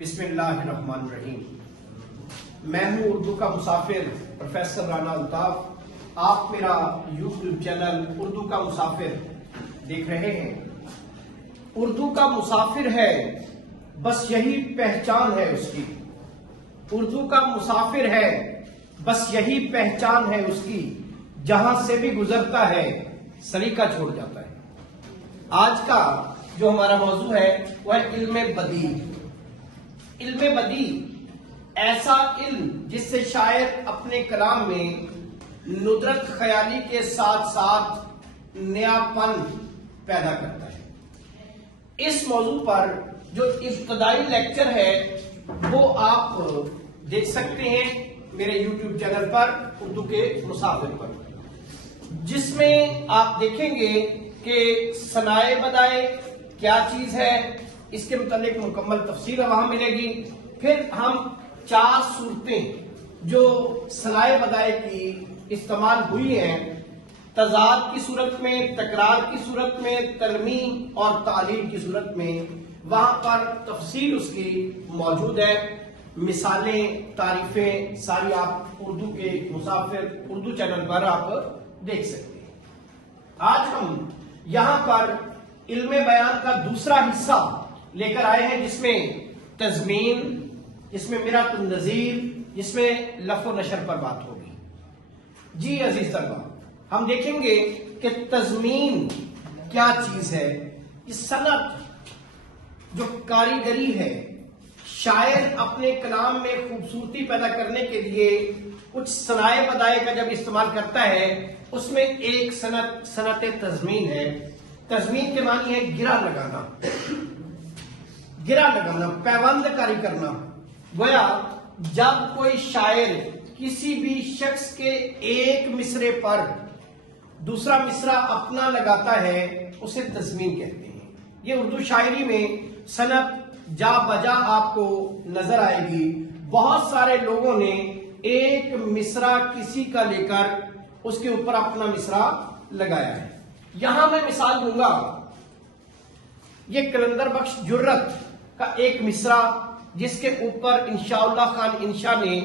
بسم اللہ الرحمن الرحیم۔ میں ہوں اردو کا مسافر پروفیسر رانا الطاف۔ آپ میرا یوٹیوب چینل اردو کا مسافر دیکھ رہے ہیں۔ اردو کا مسافر ہے بس یہی پہچان ہے اس کی، اردو کا مسافر ہے بس یہی پہچان ہے اس کی، جہاں سے بھی گزرتا ہے سلیقہ چھوڑ جاتا ہے۔ آج کا جو ہمارا موضوع ہے وہ ہے علم بدیع۔ علم بدیع ایسا علم جس سے شاعر اپنے کلام میں ندرت خیالی کے ساتھ ساتھ نیا پن پیدا کرتا ہے۔ اس موضوع پر جو ابتدائی لیکچر ہے وہ آپ دیکھ سکتے ہیں میرے یوٹیوب چینل پر اردو کے مسافر پر، جس میں آپ دیکھیں گے کہ ثنائے بدائع کیا چیز ہے، اس کے متعلق مکمل تفصیل وہاں ملے گی۔ پھر ہم 4 صورتیں جو ثنائے بدائع کی استعمال ہوئی ہیں، تضاد کی صورت میں، تکرار کی صورت میں، ترمیم اور تعلیل کی صورت میں، وہاں پر تفصیل اس کی موجود ہے۔ مثالیں، تعریفیں ساری آپ اردو کے مسافر اردو چینل پر آپ دیکھ سکتے ہیں۔ آج ہم یہاں پر علم بیان کا دوسرا حصہ لے کر آئے ہیں، جس میں تضمین، جس میں مرات النظیر، جس میں لف و نشر پر بات ہوگی۔ جی عزیز طلبہ، ہم دیکھیں گے کہ تضمین کیا چیز ہے۔ یہ صنعت جو کاریگری ہے، شاعر اپنے کلام میں خوبصورتی پیدا کرنے کے لیے کچھ ثنائے بدائع کا جب استعمال کرتا ہے، اس میں ایک صنعت تضمین ہے۔ تضمین کے معنی ہے گرہ لگانا، گرہ لگانا، پیوند کاری کرنا۔ گویا جب کوئی شاعر کسی بھی شخص کے ایک مصرے پر دوسرا مصرع اپنا لگاتا ہے، اسے تضمین کہتے ہیں۔ یہ اردو شاعری میں صنعت جا بجا آپ کو نظر آئے گی۔ بہت سارے لوگوں نے ایک مصرع کسی کا لے کر اس کے اوپر اپنا مصرع لگایا ہے۔ یہاں میں مثال دوں گا، یہ قلندر بخش جرت کا ایک مصرع جس کے اوپر انشاءاللہ خان انشا نے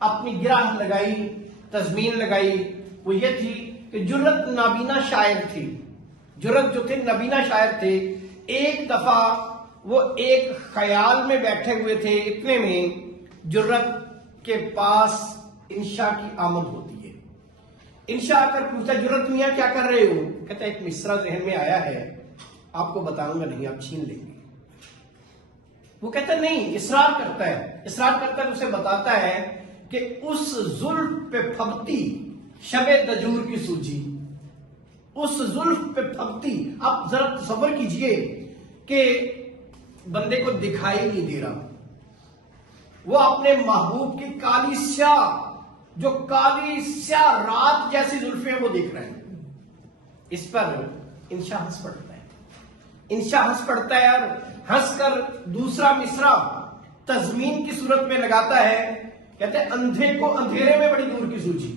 اپنی گرہ لگائی، تضمین لگائی، وہ یہ تھی کہ جرت نابینا شاعر تھی۔ جرت جو تھے نابینا شاعر تھے۔ ایک دفعہ وہ ایک خیال میں بیٹھے ہوئے تھے، اتنے میں جرت کے پاس انشا کی آمد ہوتی ہے۔ انشا آ کر پوچھتا، جرت میاں کیا کر رہے ہو؟ کہتا ایک مصرع ذہن میں آیا ہے، آپ کو بتاؤں گا نہیں، آپ چھین لیں گے۔ وہ کہتا نہیں، اصرار کرتا ہے، اسے بتاتا ہے کہ اس زلف پہ پھبتی شب دجور کی سوجی، اس زلف پہ پھبتی۔ آپ ذرا تصور کیجئے کہ بندے کو دکھائی نہیں دے رہا، وہ اپنے محبوب کی کالی سیاہ، جو کالی سیاہ رات جیسی زلفیں وہ دیکھ رہے ہیں۔ اس پر انشا ہنس پڑتا ہے، انشا ہنس پڑتا ہے اور ہنس کر دوسرا مصرع تضمین کی صورت میں لگاتا ہے، کہتے ہیں اندھے کو اندھیرے میں بڑی دور کی سوجی۔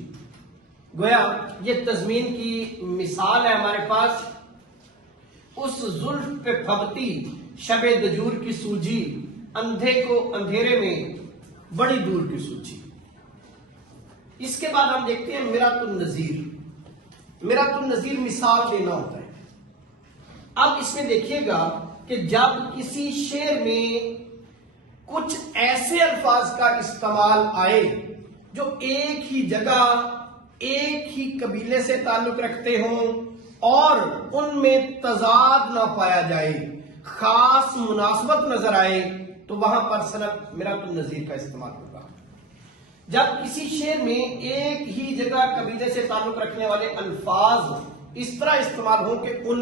گویا یہ تضمین کی مثال ہے ہمارے پاس۔ اس زلف پہ پھبتی شب دجور کی سوجی، اندھے کو اندھیرے میں بڑی دور کی سوجی۔ اس کے بعد ہم دیکھتے ہیں مرات النظیر۔ مرات النظیر مثال دینا ہوتا ہے۔ اب اس میں دیکھیے گا کہ جب کسی شعر میں کچھ ایسے الفاظ کا استعمال آئے جو ایک ہی جگہ، ایک ہی قبیلے سے تعلق رکھتے ہوں اور ان میں تضاد نہ پایا جائے، خاص مناسبت نظر آئے، تو وہاں پر صنعت مرات النظیر کا استعمال ہوگا۔ جب کسی شعر میں ایک ہی جگہ قبیلے سے تعلق رکھنے والے الفاظ اس طرح استعمال ہوں کہ ان